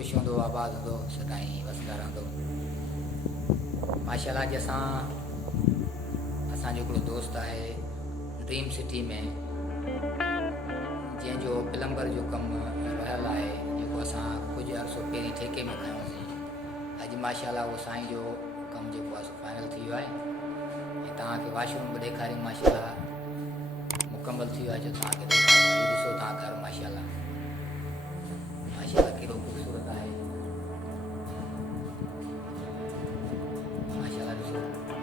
ख़ुशि हूंदो, आबाद हूंदो, सदाईं वसंदा रहंदो। माशाल्लाह अॼु असांजो हिकिड़ो दोस्त आहे ड्रीम सिटी में, जंहिंजो प्लम्बर जो कमु रहियल आहे, जेको असां कुझु अर्सो पहिरीं ठेके में खयोंसीं। अॼु माशाल्लाह उहो साईं जो कमु जेको आहे फाइनल थी वियो आहे ऐं तव्हांखे वाशरूम बि ॾेखारियूं माशाल्लाह मुकमल थी वियो आहे। जो तव्हांखे ॾेखारियूं, ॾिसो तव्हां घर माशाल्लाह माशाल्लाह केॾो ख़ूबसूरत आहे। माशाल्लाह ॾिसो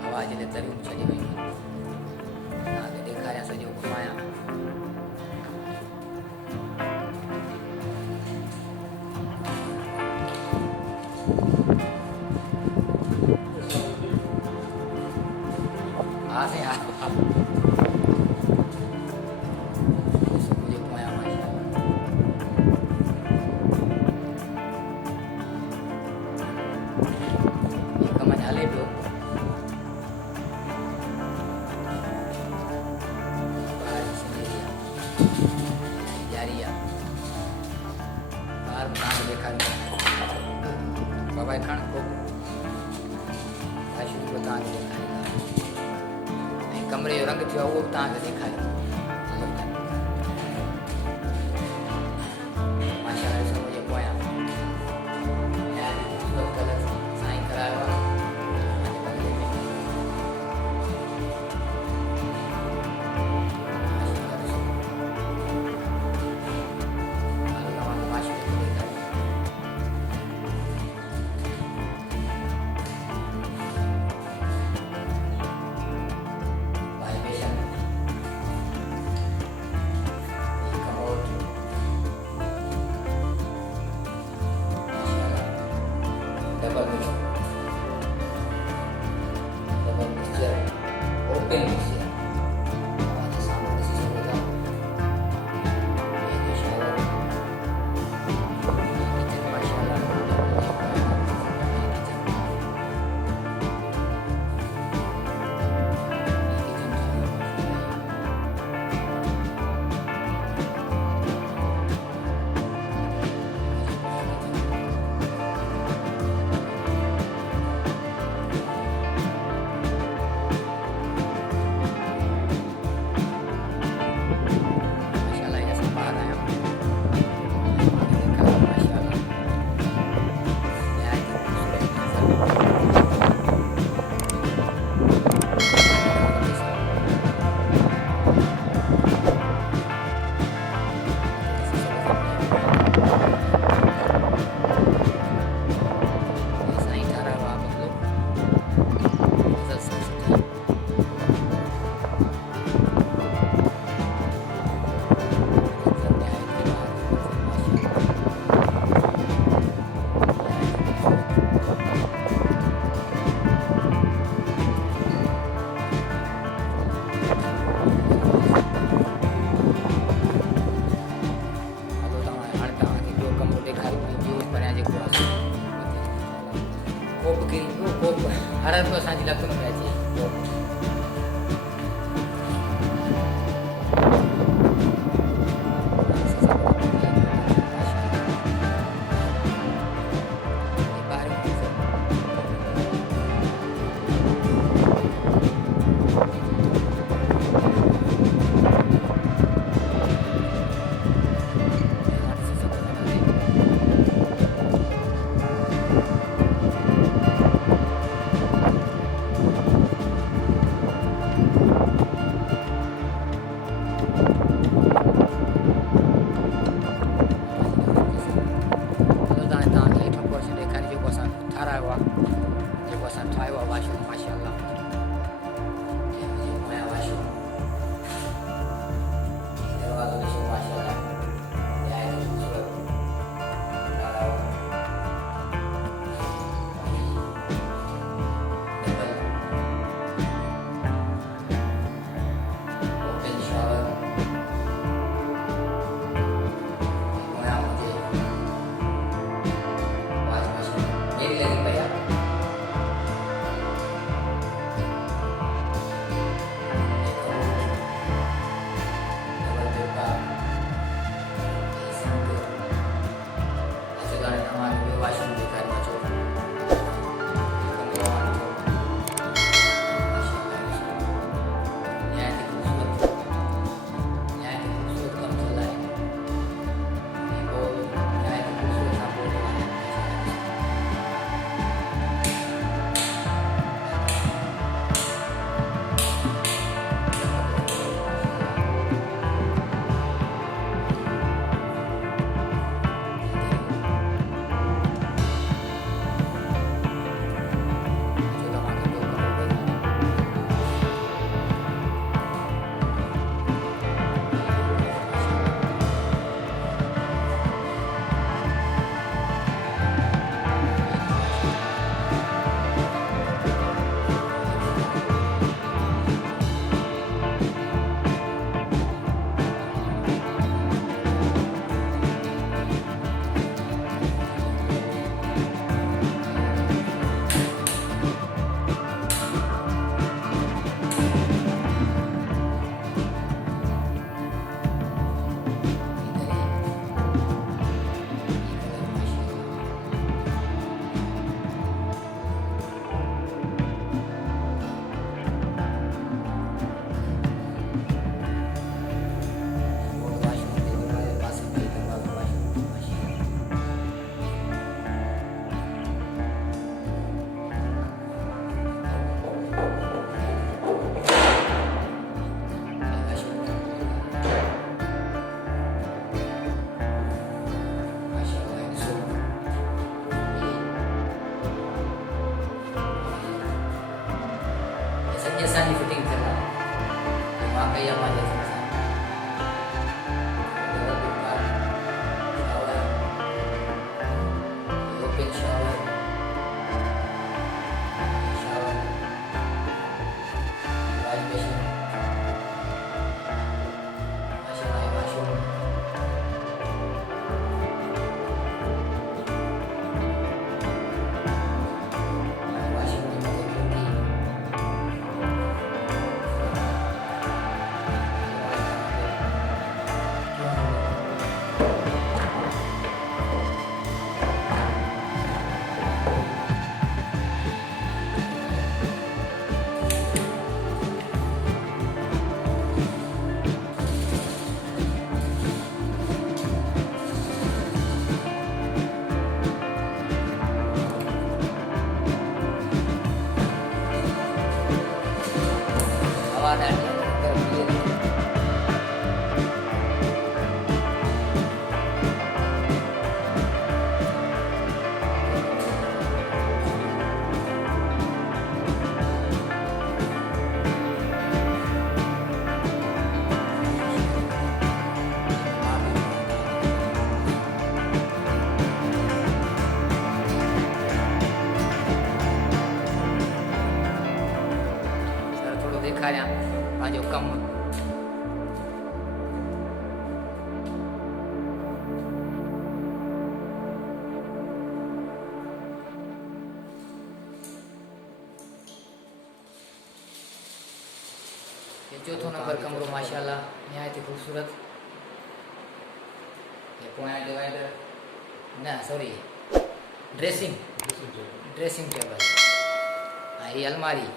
आवाज़ जे तरियूं छॾी वयूं, तव्हांखे ॾेखारियां सॼो घुमायां। हा साईं हा ॾिसो मुंहिंजे पोयां माशाल्लाह हीउ कमु अञु हले पियो। जारी आहे ॿाहिरि बि तव्हांखे ॾेखारियो। बाबा खण को वाशरूम बि तव्हांखे ॾेखारींदा ऐं कमरे जो रंग थियो आहे उहो बि तव्हांखे ॾेखारियो। माशाल्लाह ॾिसो मुंहिंजे पोयां कलर साईं करायो आहे पंहिंजे बंगले में। माशाल्लाह ॾिसो हाणे तव्हांखे वाशरूम ॾेखारियो। डबल मिक्सचर ओपन मिक्सचर आवाज़ साम्हूं ॾिसी सघो था। पंहिंजो शावर किचन माशाल्लाह आवाज़ आ रही है। सर थोड़ा देखा रहा पंहिंजो कमु ये चौथो नंबर कमरो माशाल्लाह नहायत ही खूबसूरत। ये पोयां डिवाइडर ना सॉरी ड्रेसिंग टेबल हाँ ये अलमारी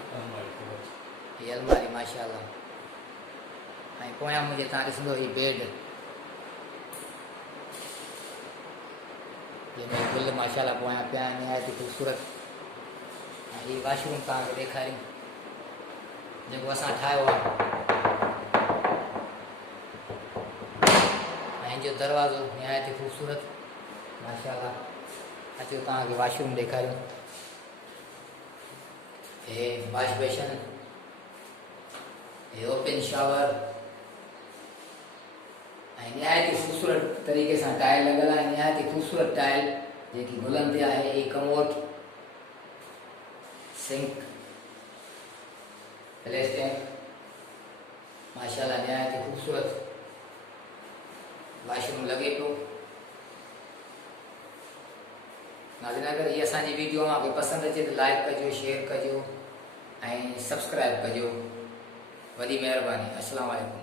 माशाल्लाह। ऐं पोयां मुझे तव्हां ॾिसंदो ही बेड जंहिंमें गुल माशाल्लाह पोयां पिया आहिनि नहायत ही खूबसूरत। ऐं हीअ वॉशरूम तव्हांखे ॾेखारियूं जेको असां ठाहियो आहे। ऐं जो दरवाज़ो नहायत ही खूबसूरत माशाल्लाह। अचो तव्हांखे वॉशरूम ॾेखारियूं। हे वॉश बेसन, हे ओपन शावर ऐं नहायत ही खूबसूरत तरीक़े सां टाइल लॻल आहे। नहायत ही खूबसूरत टाइल जेकी गुलनि ते आहे। ही कमोड, सिंक, प्लेस टैंक माशाल्लाह नहायत ही खूबसूरत वॉशरूम लगे पियो। नाज़रीन अगर ये असांजी वीडियो आपके पसंद अचे तो लाइक कजो, शेयर कजो ऐं सब्सक्राइब कजो। वॾी महिरबानी। अस्सलाम वालेकुम।